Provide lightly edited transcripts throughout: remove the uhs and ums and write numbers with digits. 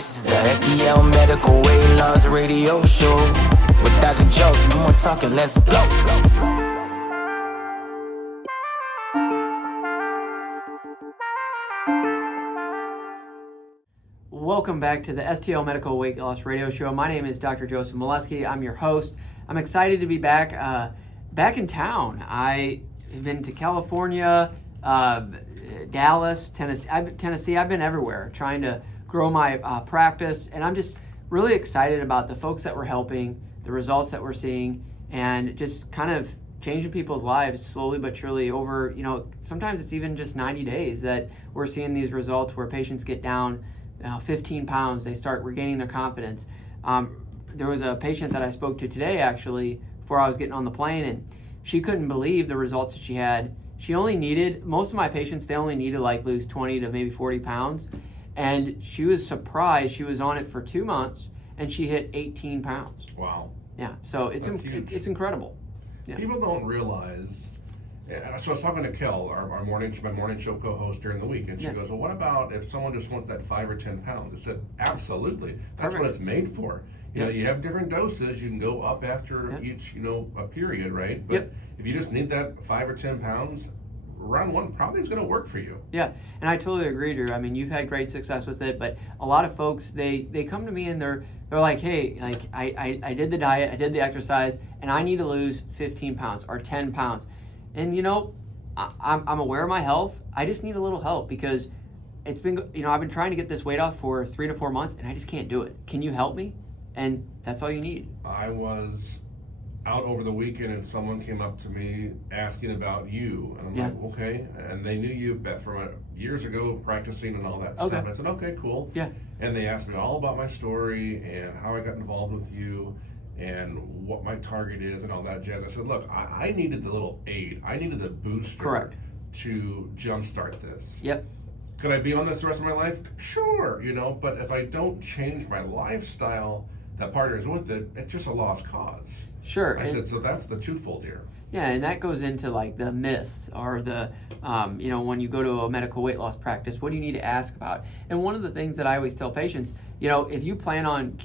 This is the STL Medical Weight Loss Radio Show with Dr. Joe. No more talking, let's go. Welcome back to the STL Medical Weight Loss Radio Show. My name is Dr. Joseph Moleski. I'm your host. I'm excited to be back in town. I have been to California, Dallas, Tennessee. I've been everywhere trying to grow my practice, and I'm just really excited about the folks that we're helping, the results that we're seeing, and just kind of changing people's lives slowly but surely over, sometimes it's even just 90 days that we're seeing these results where patients get down 15 pounds, they start regaining their confidence. There was a patient that I spoke to today, actually, before I was getting on the plane, and she couldn't believe the results that she had. She only needed, most of my patients, they only need to lose 20 to maybe 40 pounds. And she was surprised. She was on it for 2 months, and she hit 18 pounds. Wow. Yeah, so it's incredible. Yeah. People don't realize. So I was talking to Kel, my morning show co-host during the week, and she goes, "Well, what about if someone just wants that 5 or 10 pounds?" I said, "Absolutely. That's what it's made for. You have different doses. You can go up after each, a period, right? But if you just need that 5 or 10 pounds, round one probably is going to work for you." Yeah, and I totally agree, Drew. I mean, you've had great success with it, but a lot of folks, they come to me and they're like, "Hey, I did the diet, I did the exercise, and I need to lose 15 pounds or 10 pounds." And I'm aware of my health. I just need a little help because it's been, I've been trying to get this weight off for 3 to 4 months, and I just can't do it. Can you help me? And that's all you need. I was out over the weekend and someone came up to me asking about you, and I'm like, okay, and they knew you from years ago practicing and all that stuff. I said, okay, cool. Yeah. And they asked me all about my story and how I got involved with you and what my target is and all that jazz. I said, look, I needed the little aid. I needed the booster to jumpstart this. Yep. Could I be on this the rest of my life? Sure, but if I don't change my lifestyle that partners with it, it's just a lost cause. Sure. I said, so that's the twofold here. Yeah, and that goes into the myths or the, when you go to a medical weight loss practice, what do you need to ask about? And one of the things that I always tell patients, if you plan on,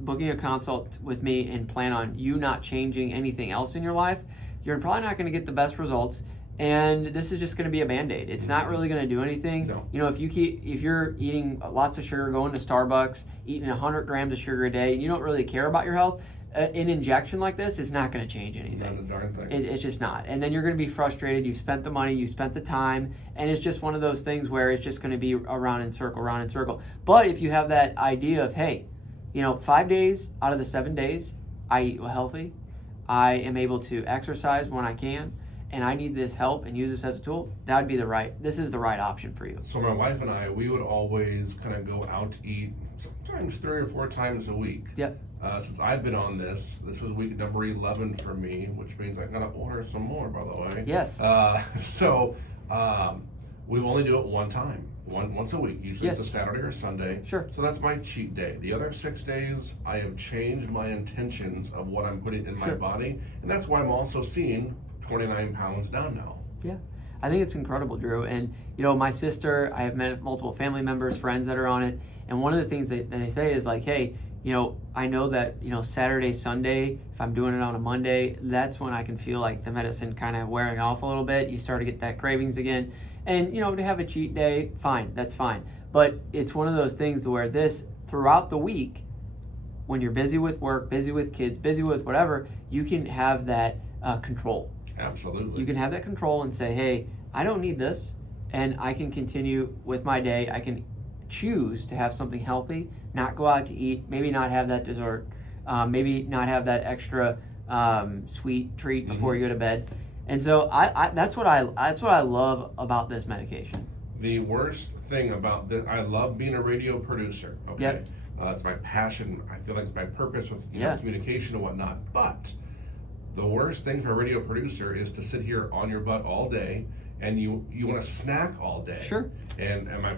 booking a consult with me and plan on you not changing anything else in your life, you're probably not going to get the best results. And this is just going to be a Band-Aid. It's not really going to do anything. No. If you're eating lots of sugar, going to Starbucks, eating 100 grams of sugar a day, and you don't really care about your health, an injection like this is not going to change anything. Not a darn thing. It's just not. And then you're going to be frustrated. You spent the money, you spent the time, and it's just one of those things where it's just going to be around in circle. But if you have that idea of, hey, 5 days out of the 7 days, I eat healthy, I am able to exercise when I can, and I need this help and use this as a tool, this is the right option for you. So my wife and I, we would always kind of go out to eat, sometimes 3 or 4 times a week. Yep. Since I've been on this is week number 11 for me, which means I gotta order some more, by the way. Yes. We only do it one time, once a week. Usually it's a Saturday or Sunday. Sure. So that's my cheat day. The other 6 days, I have changed my intentions of what I'm putting in my body, and that's why I'm also seeing 29 pounds down now. Yeah. I think it's incredible, Drew. And, my sister, I have met multiple family members, friends that are on it. And one of the things that they say is hey, I know that, Saturday, Sunday, if I'm doing it on a Monday, that's when I can feel like the medicine kind of wearing off a little bit. You start to get that cravings again. And, to have a cheat day, fine, that's fine. But it's one of those things where this, throughout the week, when you're busy with work, busy with kids, busy with whatever, you can have that control. Absolutely. You can have that control and say, hey, I don't need this, and I can continue with my day. I can choose to have something healthy, not go out to eat, maybe not have that dessert, maybe not have that extra sweet treat before you go to bed. And so that's what I love about this medication. The worst thing about this, I love being a radio producer. Okay. Yep. It's my passion. I feel like it's my purpose with communication and whatnot. But the worst thing for a radio producer is to sit here on your butt all day, and you want to snack all day. Sure. And my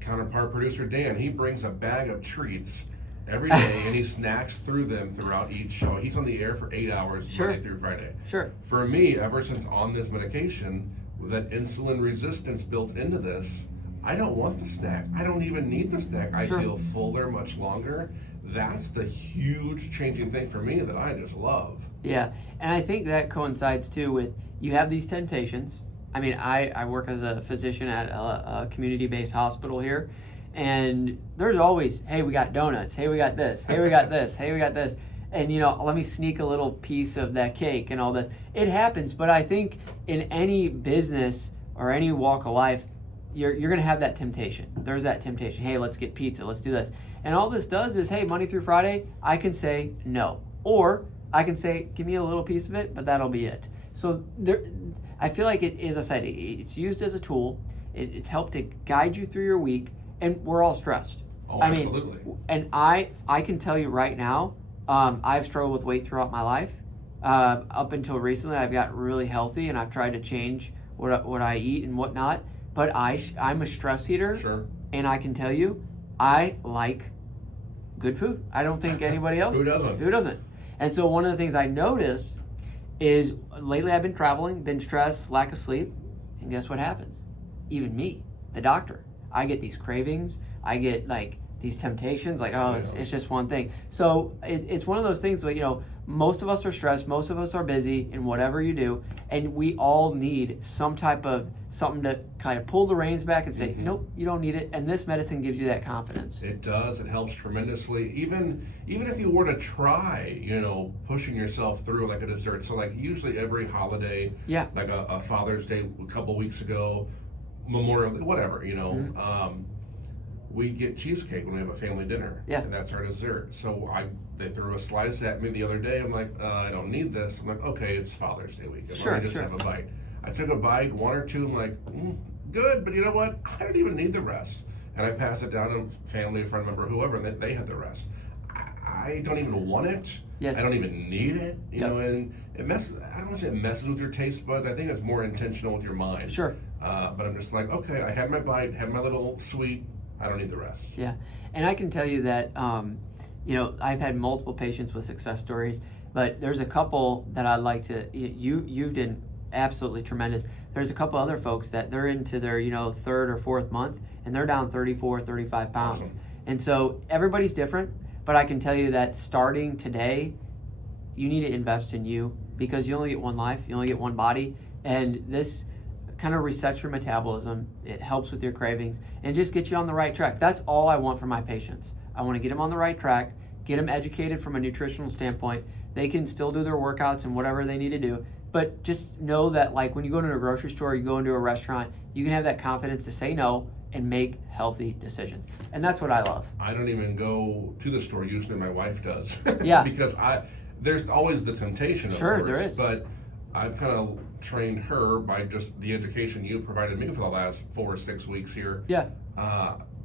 counterpart producer Dan, he brings a bag of treats every day and he snacks through them throughout each show. He's on the air for 8 hours Monday through Friday. Sure. For me, ever since on this medication, with that insulin resistance built into this, I don't want the snack. I don't even need the snack. I Sure. feel fuller much longer. That's the huge changing thing for me that I just love. Yeah, and I think that coincides too with you have these temptations. I mean, I work as a physician at a community-based hospital here, and there's always, hey, we got donuts. Hey, we got this. Hey, we got this. Hey, we got this. And, let me sneak a little piece of that cake and all this. It happens, but I think in any business or any walk of life, you're going to have that temptation. There's that temptation. Hey, let's get pizza. Let's do this. And all this does is, hey, Monday through Friday, I can say no. Or I can say, give me a little piece of it, but that'll be it. So I feel like it, as I said, it's used as a tool. It's helped to guide you through your week, and we're all stressed. Oh, I absolutely. mean, and I can tell you right now, I've struggled with weight throughout my life. Up until recently, I've got really healthy, and I've tried to change what I eat and whatnot. But I'm a stress eater, Sure. and I can tell you, I like good food. I don't think anybody else. Who doesn't? Who doesn't? And so one of the things I notice is lately I've been traveling, been stressed, lack of sleep, and guess what happens? Even me, the doctor, I get these cravings. I get like these temptations, like, oh, it's just one thing. So it's one of those things where, most of us are stressed, most of us are busy in whatever you do, and we all need some type of something to kind of pull the reins back and say, nope, you don't need it. And this medicine gives you that confidence. It does. It helps tremendously. Even if you were to try, pushing yourself through like a dessert. So like usually every holiday, like a Father's Day a couple weeks ago, Memorial Day, whatever, we get cheesecake when we have a family dinner. Yeah. And that's our dessert. So they threw a slice at me the other day. I'm like, I don't need this. I'm like, okay, it's Father's Day weekend. Let me just have a bite. I took a bite, one or two. I'm like, good, but you know what? I don't even need the rest. And I pass it down to family, a friend member, whoever, and they had the rest. I don't even want it. Yes. I don't even need it. You know, and it messes. I don't want to say it messes with your taste buds. I think it's more intentional with your mind. Sure. But I'm just like, okay, I had my bite, had my little sweet. I don't need the rest. Yeah, and I can tell you that, I've had multiple patients with success stories, but there's a couple that I'd like to, you've done absolutely tremendous. There's a couple other folks that they're into their, third or fourth month, and they're down 34, 35 pounds. Awesome. And so everybody's different, but I can tell you that starting today, you need to invest in you because you only get one life, you only get one body, and this kind of resets your metabolism. It helps with your cravings and just get you on the right track. That's all I want for my patients. I want to get them on the right track, get them educated from a nutritional standpoint. They can still do their workouts and whatever they need to do, but just know that like when you go to a grocery store, you go into a restaurant, you can have that confidence to say no and make healthy decisions. And that's what I love. I don't even go to the store. Usually my wife does. Yeah. Because there's always the temptation, of Sure, course, there is. But I've kind of trained her by just the education you provided me for the last 4 or 6 weeks here. Yeah.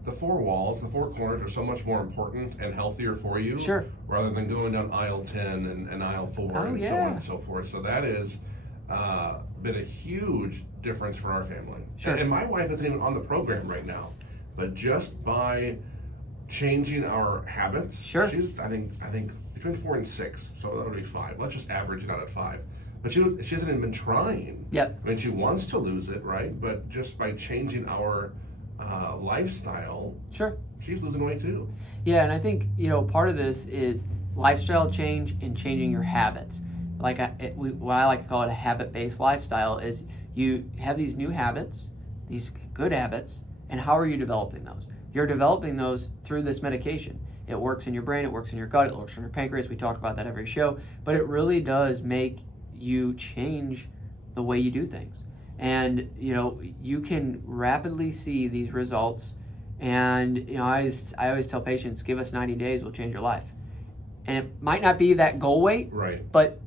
The four walls, the four corners are so much more important and healthier for you. Sure. Rather than going down aisle 10 and aisle 4 so on and so forth. So that is been a huge difference for our family. Sure. And my wife isn't even on the program right now, but just by changing our habits, Sure. she's I think between 4 and 6, so that would be 5. Let's just average it out at 5. But she hasn't even been trying. Yep. I mean, she wants to lose it, right? But just by changing our lifestyle, Sure. she's losing weight too. Yeah, and I think, part of this is lifestyle change and changing your habits. Like what I like to call it a habit-based lifestyle is you have these new habits, these good habits, and how are you developing those? You're developing those through this medication. It works in your brain, it works in your gut, it works in your pancreas. We talk about that every show, but it really does make you change the way you do things. And, you can rapidly see these results. And, I always tell patients, give us 90 days, we'll change your life. And it might not be that goal weight, Right. but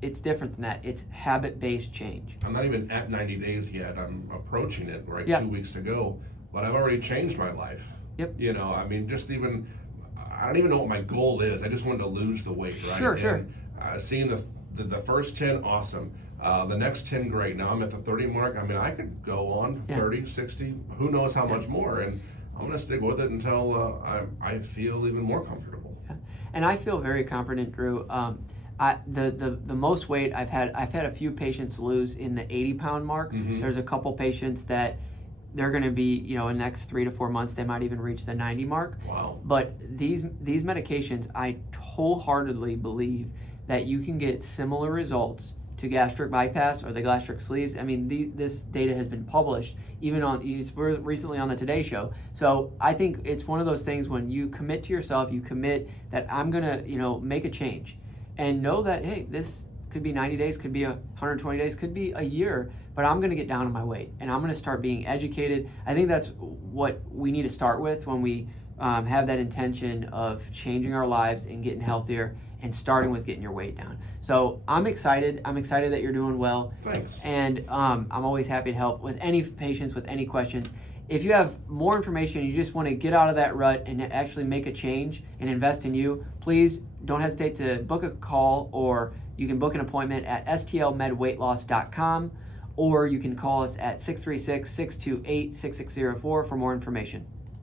it's different than that. It's habit-based change. I'm not even at 90 days yet. I'm approaching it, right? Yeah. 2 weeks to go. But I've already changed my life. Yep. I mean, I don't even know what my goal is. I just wanted to lose the weight, right? Sure. And, seeing the first 10, awesome. The next 10, great. Now I'm at the 30 mark. I mean, I could go on 30, 60, who knows how much more. And I'm going to stick with it until I feel even more comfortable. Yeah. And I feel very confident, Drew. The most weight I've had a few patients lose in the 80-pound mark. Mm-hmm. There's a couple patients that they're going to be, in the next 3 to 4 months, they might even reach the 90 mark. Wow. But these medications, I wholeheartedly believe that you can get similar results to gastric bypass or the gastric sleeves. I mean, this data has been published we're recently on the Today Show. So I think it's one of those things when you commit to yourself, you commit that I'm gonna, make a change, and know that, hey, this could be 90 days, could be 120 days, could be a year, but I'm gonna get down on my weight and I'm gonna start being educated. I think that's what we need to start with when we have that intention of changing our lives and getting healthier, and starting with getting your weight down. So I'm excited. I'm excited that you're doing well. Thanks. And I'm always happy to help with any patients with any questions. If you have more information, you just want to get out of that rut and actually make a change and invest in you, please don't hesitate to book a call, or you can book an appointment at stlmedweightloss.com, or you can call us at 636-628-6604 for more information.